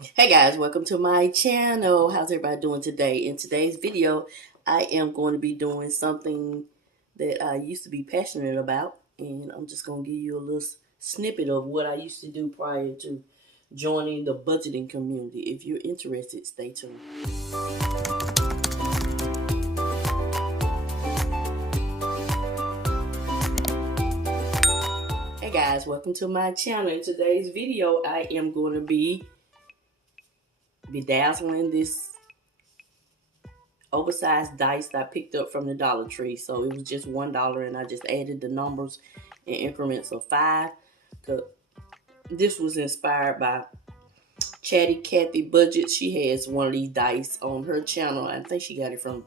Hey guys, welcome to my channel. How's everybody doing today? In today's video, I am going to be doing something that I used to be passionate about, and I'm just going to give you a little snippet of what I used to do prior to joining the budgeting community. If you're interested, stay tuned. Hey guys, welcome to my channel. In today's video, I am going to be bedazzling this oversized dice that I picked up from the Dollar Tree. So it was just $1, and I just added the numbers in increments of 5. This was inspired by Chatty KathyBudgets. She has one of these dice on her channel. I think she got it from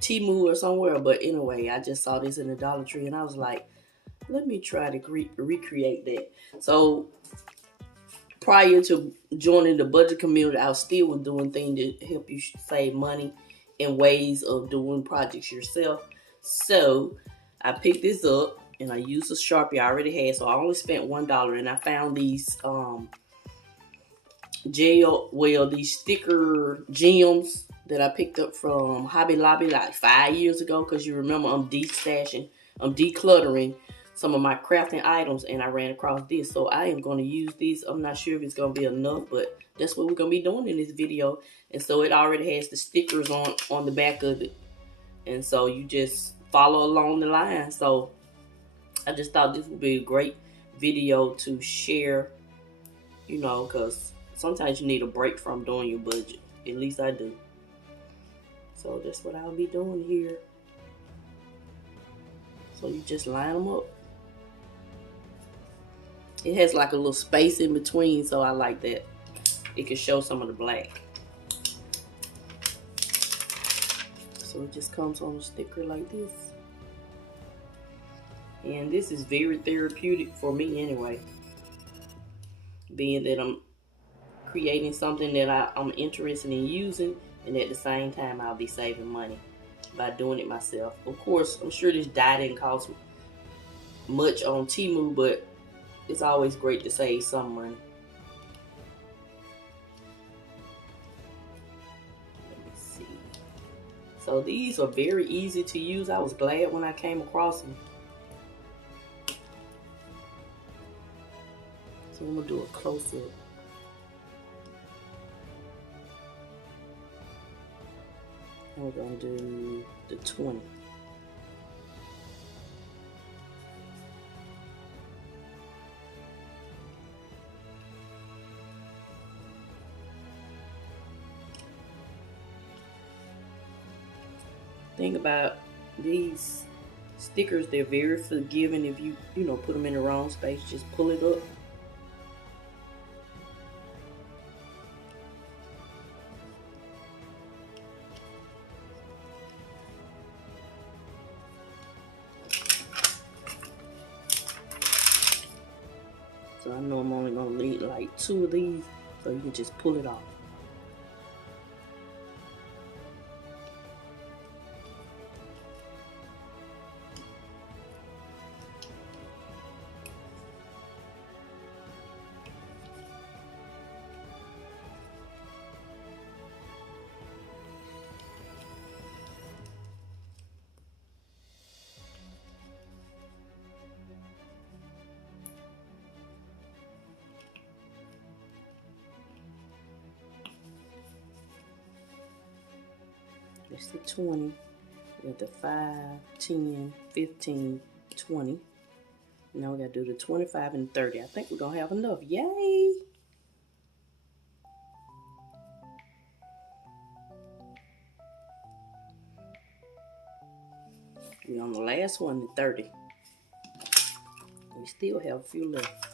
Temu or somewhere. But anyway, I just saw this in the Dollar Tree, and I was like, let me try to recreate that. So prior to joining the budget community, I was still doing things to help you save money and ways of doing projects yourself. So I picked this up and I used a Sharpie I already had. So I only spent $1, and I found these these sticker gems that I picked up from Hobby Lobby like 5 years ago. Because you remember I'm decluttering some of my crafting items, and I ran across this. So I am going to use these. I'm not sure if it's going to be enough, but that's what we're going to be doing in this video. And so it already has the stickers on the back of it. And so you just follow along the line. So I just thought this would be a great video to share, you know, because sometimes you need a break from doing your budget. At least I do. So that's what I'll be doing here. So you just line them up. It has like a little space in between, so I like that. It can show some of the black. So it just comes on a sticker like this. And this is very therapeutic for me anyway. Being that I'm creating something that I'm interested in using, and at the same time I'll be saving money by doing it myself. Of course, I'm sure this die didn't cost much on Temu, but it's always great to save some money. Let me see. So these are very easy to use. I was glad when I came across them. So I'm gonna do a close-up. And we're gonna do the 20. Thing about these stickers, they're very forgiving. If you put them in the wrong space, just pull it up. So I know I'm only gonna need like 2 of these, so you can just pull it off. That's the 20. We got the 5, 10, 15, 20. Now we gotta do the 25 and 30. I think we're gonna have enough. Yay! We're on the last one, the 30. We still have a few left.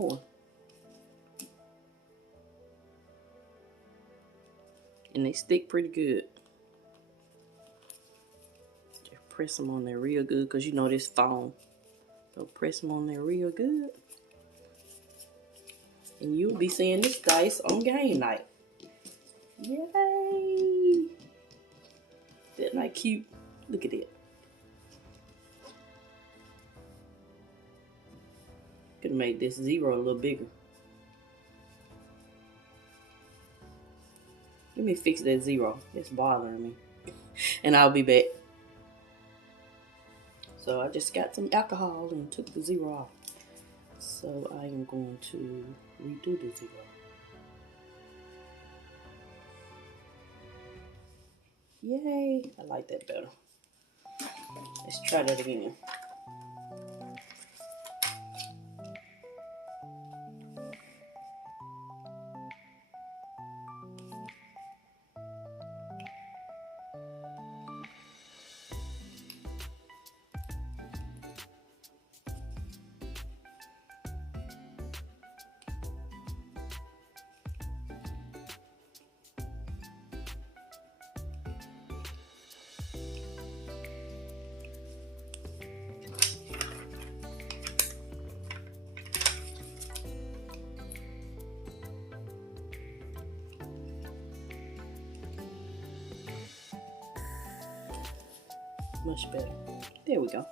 more. And they stick pretty good. Just press them on there real good because you know this foam. So press them on there real good. And you'll be seeing this dice on game night. Yay! Isn't that cute? Look at it. Could make this 0 a little bigger. Let me fix that 0. It's bothering me. And I'll be back. So I just got some alcohol and took the 0 off. So I am going to redo the 0. Yay! I like that better. Let's try that again. Much better. There we go.